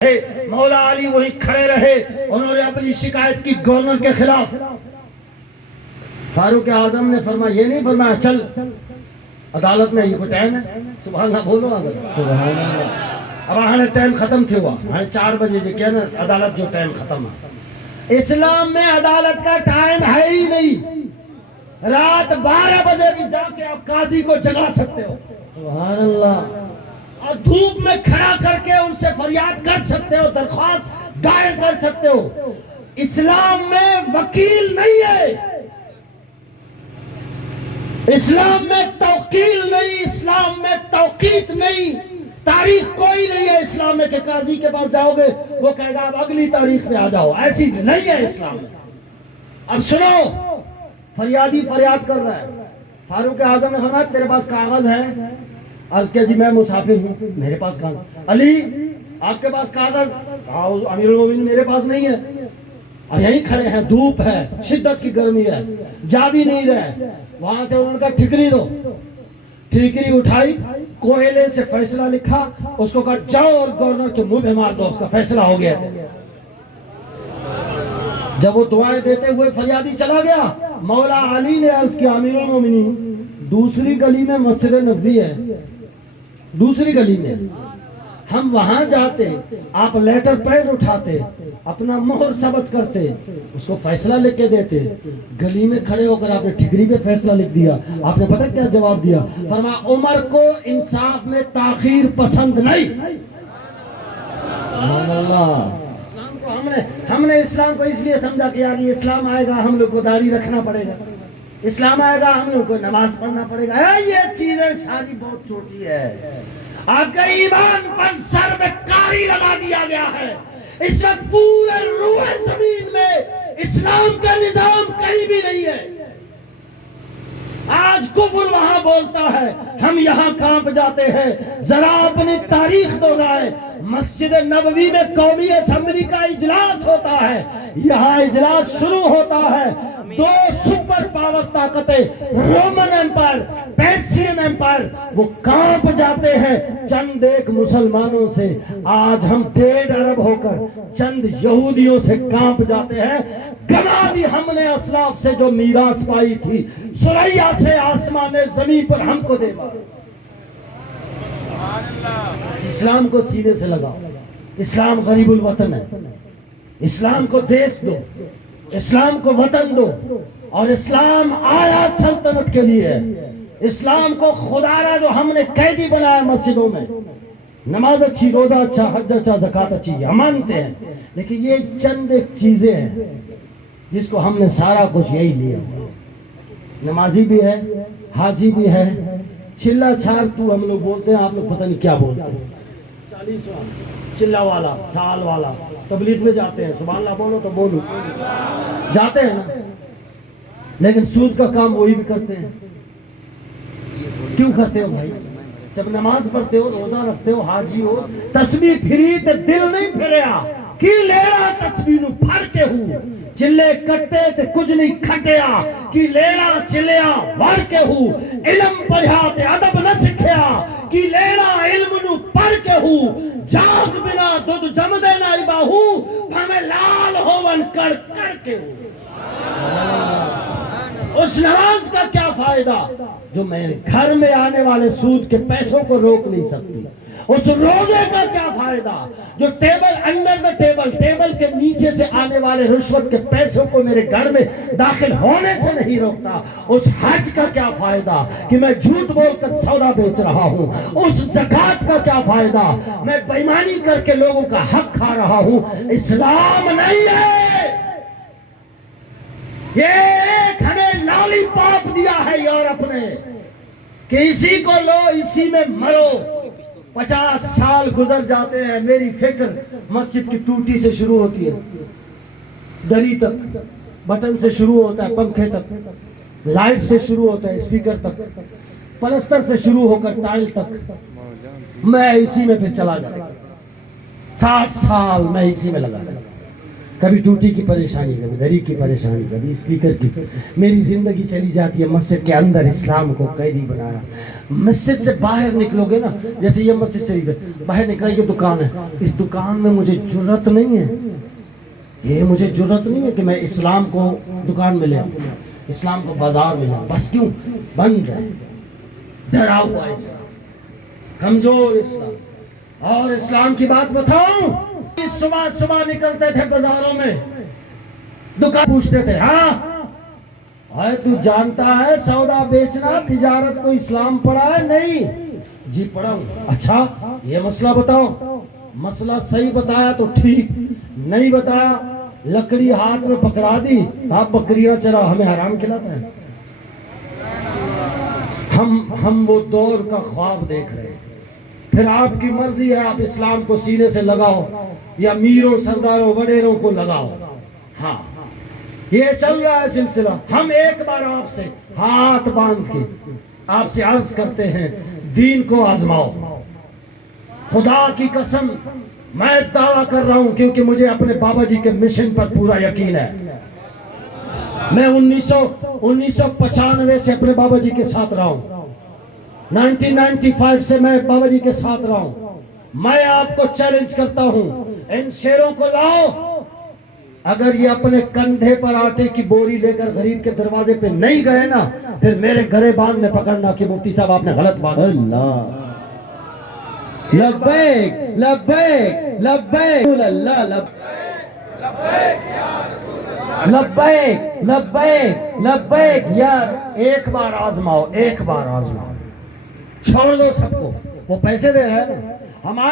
مولا علی وہی کھڑے رہے، انہوں نے اپنی شکایت کی گورنر کے خلاف۔ فاروق اعظم نے فرمایا، یہ نہیں فرمایا چل عدالت میں، یہ کوئی ٹائم ہے؟ سبحان اللہ بولو اگر سبحان اللہ۔ اب ہمیں ٹائم ختم تھے ہوا، ہمیں 4 بجے جو کیا نا عدالت جو ٹائم ختم ہے۔ اسلام میں عدالت کا ٹائم ہے ہی نہیں، رات 12 بجے بھی جا کے آپ قاضی کو جگا سکتے ہو، سبحان اللہ، اور دھوپ میں کھڑا کر کے ان سے فریاد کر سکتے ہو، درخواست دائر کر سکتے ہو۔ اسلام میں وکیل نہیں ہے، اسلام میں توقیل نہیں، اسلام میں توقیت نہیں، تاریخ کوئی نہیں ہے اسلام میں کہ قاضی کے پاس جاؤ گے وہ کہے گا اب اگلی تاریخ میں آ جاؤ، ایسی نہیں ہے اسلام میں۔ اب سنو، فریادی فریاد کر رہا ہے، فاروق اعظم نے فرمایا تیرے پاس کاغذ ہے؟ عرض کیا جی میں مسافر ہوں، میرے پاس کاغذ۔ علی آپ کے پاس کاغذ؟ امیر المومنین میرے پاس نہیں ہے۔ اب یہیں کھڑے ہیں، دھوپ ہے، شدت کی گرمی ہے، جا بھی نہیں رہے۔ وہاں سے انہوں نے کہا ٹھکری دو، ٹھیکری اٹھائی، کوئلے سے فیصلہ لکھا، اس کو کہا جاؤ اور گورنر کے منہ پہ مار دو، اس کا فیصلہ ہو گیا۔ جب وہ دعائیں دیتے ہوئے فریادی چلا گیا، مولا علی نے عرض کیا امیر المومنین دوسری گلی میں مسجد نبوی ہے، دوسری گلی میں ہم وہاں جاتے، آپ لیٹر پیڈ اٹھاتے، اپنا مہر ثبت کرتے، اس کو فیصلہ لکھ کے دیتے، گلی میں کھڑے ہو کر آپ نے ٹھکری پہ فیصلہ لکھ دیا۔ آپ نے پتہ کیا جواب دیا؟ فرمایا عمر کو انصاف میں تاخیر پسند نہیں۔ سبحان اللہ۔ ہم نے اسلام کو اس لیے سمجھا کہ یار یہ اسلام آئے گا ہم لوگ کو داڑھی رکھنا پڑے گا، اسلام آئے گا ہم لوگ کو نماز پڑھنا پڑے گا، یہ چیزیں ساری بہت چھوٹی ہے۔ آپ کا ایمان پر سر میں کاری لگا دیا گیا ہے۔ اس وقت پورے روئے زمین میں اسلام کا نظام کہیں بھی نہیں ہے۔ آج کفر وہاں بولتا ہے، ہم یہاں کانپ جاتے ہیں۔ ذرا اپنی تاریخ دہرائے، مسجد نبوی میں قومی اسمبلی کا اجلاس ہوتا ہے، یہاں اجلاس شروع ہوتا ہے، 2 سپر پاور طاقتیں رومن ایمپائر، پیرسین ایمپائر، وہ کانپ جاتے ہیں چند ایک مسلمانوں سے۔ آج ہم 1.5 ارب ہو کر چند یہودیوں سے کانپ جاتے ہیں۔ گما بھی ہم نے اسلاف سے جو میراث پائی تھی، سریا سے آسمان زمین پر ہم کو دے گا۔ اسلام کو سینے سے لگاؤ، اسلام غریب الوطن ہے، اسلام کو دیس دو، اسلام کو وطن دو، اور اسلام آیا سلطنت کے لیے ہے۔ اسلام کو خدا را جو ہم نے قیدی بنایا مسجدوں میں، نماز اچھی، روزہ اچھا، حج اچھا، زکوٰۃ اچھی، ہم مانتے ہیں، لیکن یہ چند ایک چیزیں ہیں جس کو ہم نے سارا کچھ یہی لیا۔ نمازی بھی ہے، حاجی بھی ہے، چلہ چھار تو ہم لوگ بولتے ہیں، آپ لوگ پتہ نہیں کیا بولتے ہیں، 40 چلہ والا، سال والا، تبلیغ میں جاتے ہیں، سبحان اللہ بولو تو بولو، جاتے ہیں نا، لیکن سود کا کام وہی بھی کرتے ہیں۔ کیوں کرتے ہو بھائی؟ جب نماز پڑھتے ہو، روزہ رکھتے ہو، حاجی ہو، تسبیح پھری تے دل نہیں پھریا کی لیڑا تسبیح نو پھر کے ہو، چلے کٹے تے کچھ نہیں کھٹیا کی لیڑا چلیا وڑ کے ہو، علم پڑھا تے ادب نہ سکھیا کی لیڑا علم نو پڑھ کے ہو، جاگ بنا دودھ جم دے نائی باہو بھامے لال ہوون کڑ کڑ کے ہو۔ اس نماز کا کیا فائدہ جو میرے گھر میں آنے والے سود کے پیسوں کو روک نہیں سکتی؟ اس روزے کا کیا فائدہ جو ٹیبل انڈر دا ٹیبل کے نیچے سے آنے والے رشوت کے پیسوں کو میرے گھر میں داخل ہونے سے نہیں روکتا؟ اس حج کا کیا فائدہ کہ میں جھوٹ بول کر سودا بیچ رہا ہوں؟ اس زکوٰۃ کا کیا فائدہ میں بے ایمانی کر کے لوگوں کا حق کھا رہا ہوں؟ اسلام نہیں ہے یہ، ایک ہمیں لالی پاپ دیا ہے یورپ نے کہ اسی کو لو، اسی میں مرو۔ 50 سال گزر جاتے ہیں، میری فکر مسجد کی ٹوٹی سے شروع ہوتی ہے، گلی تک، بٹن سے شروع ہوتا ہے، پنکھے تک، لائٹ سے شروع ہوتا ہے، اسپیکر تک، پلستر سے شروع ہو کر ٹائل تک، میں اسی میں پھر چلا جاتا۔ 60 سال میں اسی میں لگا رہا۔ کبھی ٹوٹی کی پریشانی، کبھی دری کی پریشانی، کبھی اسپیکر کی، میری زندگی چلی جاتی ہے مسجد کے اندر اسلام کو قیدی بنایا۔ مسجد سے باہر نکلو گے نا، جیسے یہ مسجد شریف ہے، باہر نکلا یہ دکان ہے، اس دکان میں مجھے جرت نہیں ہے، یہ مجھے جرت نہیں ہے کہ میں اسلام کو دکان میں لے آؤں، اسلام کو بازار میں لاؤں۔ بس کیوں؟ بند ہے، ڈرا ہوا اسلام، کمزور اسلام۔ اور اسلام کی بات بتاؤں، صبح صبح نکلتے تھے بازاروں میں، دکان پوچھتے تھے، ہاں تو جانتا ہے سودا بیچنا تجارت کو اسلام پڑھا ہے؟ نہیں جی پڑھا ہوں۔ اچھا یہ مسئلہ بتاؤ، مسئلہ صحیح بتایا تو ٹھیک، نہیں بتایا لکڑی ہاتھ میں پکڑا دی، آپ بکریاں چرا ہمیں حرام کھلاتا ہے۔ ہم وہ دور کا خواب دیکھ رہے ہیں۔ پھر آپ کی مرضی ہے، آپ اسلام کو سینے سے لگاؤ یا میروں سرداروں وڈیروں کو لگاؤ۔ ہاں یہ چل رہا ہے سلسلہ۔ ہم ایک بار آپ سے ہاتھ باندھ کے آپ سے عرض کرتے ہیں، دین کو آزماؤ۔ خدا کی قسم میں دعویٰ کر رہا ہوں، کیونکہ مجھے اپنے بابا جی کے مشن پر پورا یقین ہے۔ میں 1995 سے اپنے بابا جی کے ساتھ رہا ہوں، 1995 سے میں بابا جی کے ساتھ رہا ہوں۔ میں آپ کو چیلنج کرتا ہوں، ان شیروں کو لاؤ۔ اگر یہ اپنے کندھے پر آٹے کی بوری لے کر غریب کے دروازے پہ نہیں گئے نا، پھر میرے گریبان میں پکڑنا کہ مفتی صاحب آپ نے غلط بات کی۔ اللہ لبیک لبیک لبیک اللہ لبیک لبیک لبیک یار۔ ایک بار آزماؤ، ایک بار آزماؤ، چھوڑ دو سب کو۔ وہ پیسے دے رہے ہیں ہمارے